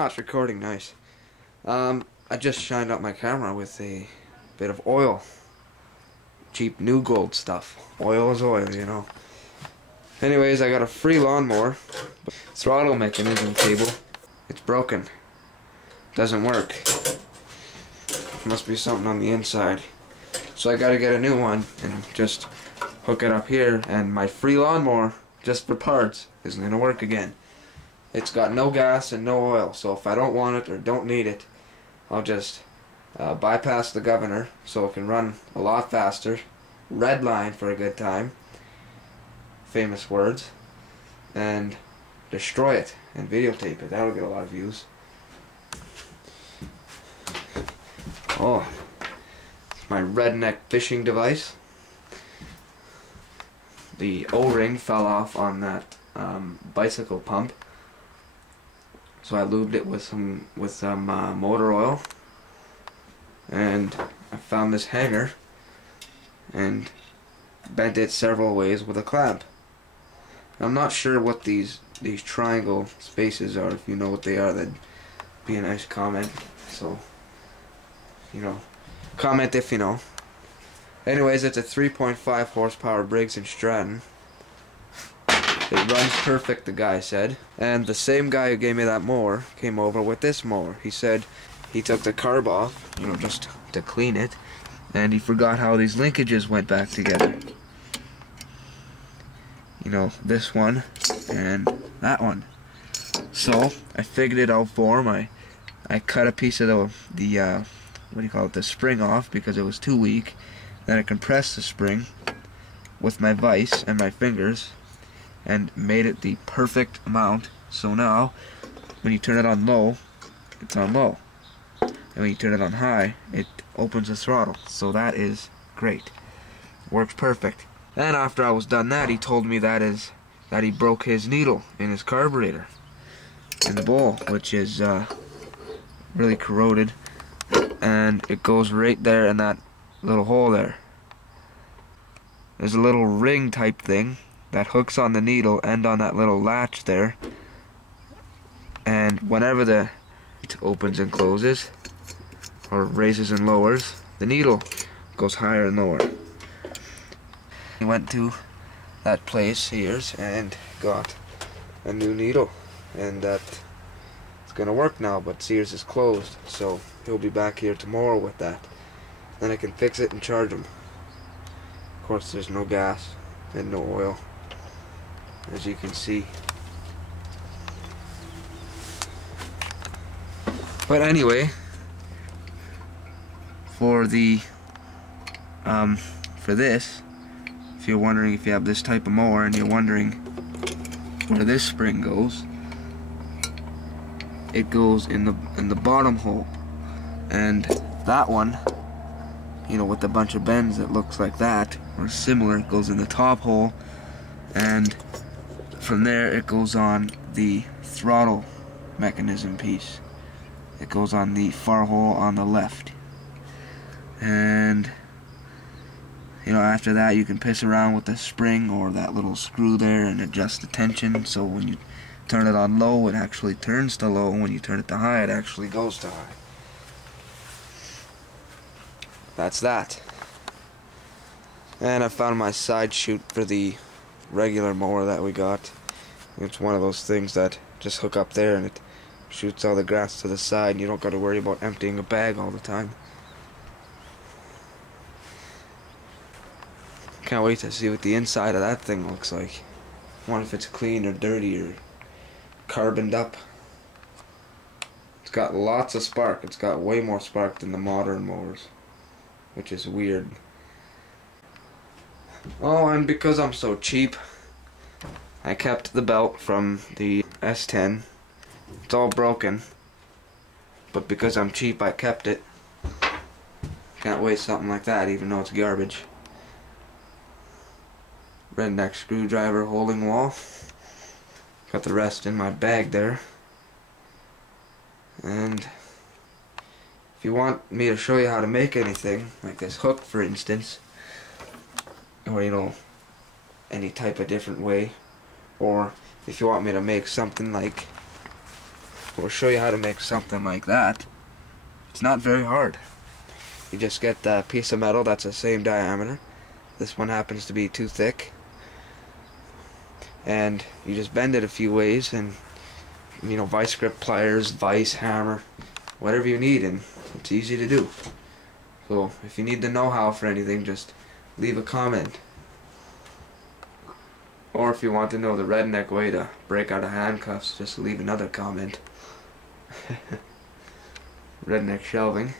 Oh, it's recording nice. I just shined up my camera with a bit of oil. Cheap New Gold stuff. Oil is oil, you know. Anyways, I got a free lawnmower. Throttle mechanism cable. It's broken. Doesn't work. Must be something on the inside. So I gotta get a new one and just hook it up here, and my free lawnmower, just for parts, isn't gonna work again. It's got no gas and no oil, so if I don't want it or don't need it, I'll just bypass the governor so it can run a lot faster, red line for a good time, famous words, and destroy it and videotape it. That'll get a lot of views. Oh, it's my redneck fishing device. The O-ring fell off on that bicycle pump, so I lubed it with some motor oil, and I found this hanger and bent it several ways with a clamp. I'm not sure what these triangle spaces are. If you know what they are, that'd be a nice comment. So, you know, comment if you know. Anyways, it's a 3.5 horsepower Briggs and Stratton. It runs perfect, the guy said. And the same guy who gave me that mower came over with this mower. He said he took the carb off, you know, just to clean it, and he forgot how these linkages went back together. You know, this one and that one. So I figured it out for him. I cut a piece of the what do you call it, the spring off, because it was too weak. Then I compressed the spring with my vise and my fingers and made it the perfect amount. So now when you turn it on low, it's on low, and when you turn it on high, it opens the throttle. So that is great. Works perfect. And after I was done that, he told me that he broke his needle in his carburetor in the bowl, which is really corroded, and it goes right there in that little hole there. There's a little ring type thing that hooks on the needle and on that little latch there, and whenever it opens and closes or raises and lowers, the needle goes higher and lower. He went to that place, Sears, and got a new needle, and that it's gonna work now, but Sears is closed, so he'll be back here tomorrow with that. Then I can fix it and charge him. Of course, there's no gas and no oil, as you can see. But anyway, for this, if you're wondering if you have this type of mower and you're wondering where this spring goes, it goes in the bottom hole, and that one, you know, with a bunch of bends that looks like that or similar, it goes in the top hole, and from there it goes on the throttle mechanism piece. It goes on the far hole on the left, and you know, after that you can piss around with the spring or that little screw there and adjust the tension, so when you turn it on low, it actually turns to low, and when you turn it to high, it actually goes to high. That's that. And I found my side chute for the regular mower that we got. It's one of those things that just hook up there and it shoots all the grass to the side, and you don't got to worry about emptying a bag all the time. Can't wait to see what the inside of that thing looks like. I wonder if it's clean or dirty or carboned up. It's got lots of spark. It's got way more spark than the modern mowers, which is weird. Oh, and because I'm so cheap, I kept the belt from the S10. It's all broken, but because I'm cheap, I kept it. Can't waste something like that, even though it's garbage. Redneck screwdriver holding wall. Got the rest in my bag there. And if you want me to show you how to make anything, like this hook for instance, or you know, any type of different way, or if you want me to make something like we'll show you how to make something like that. It's not very hard. You just get a piece of metal that's the same diameter. This one happens to be too thick. And you just bend it a few ways, and you know, vice grip pliers, vice, hammer, whatever you need, and it's easy to do. So if you need the know-how for anything, just leave a comment. Or if you want to know the redneck way to break out of handcuffs, just leave another comment. Redneck shelving.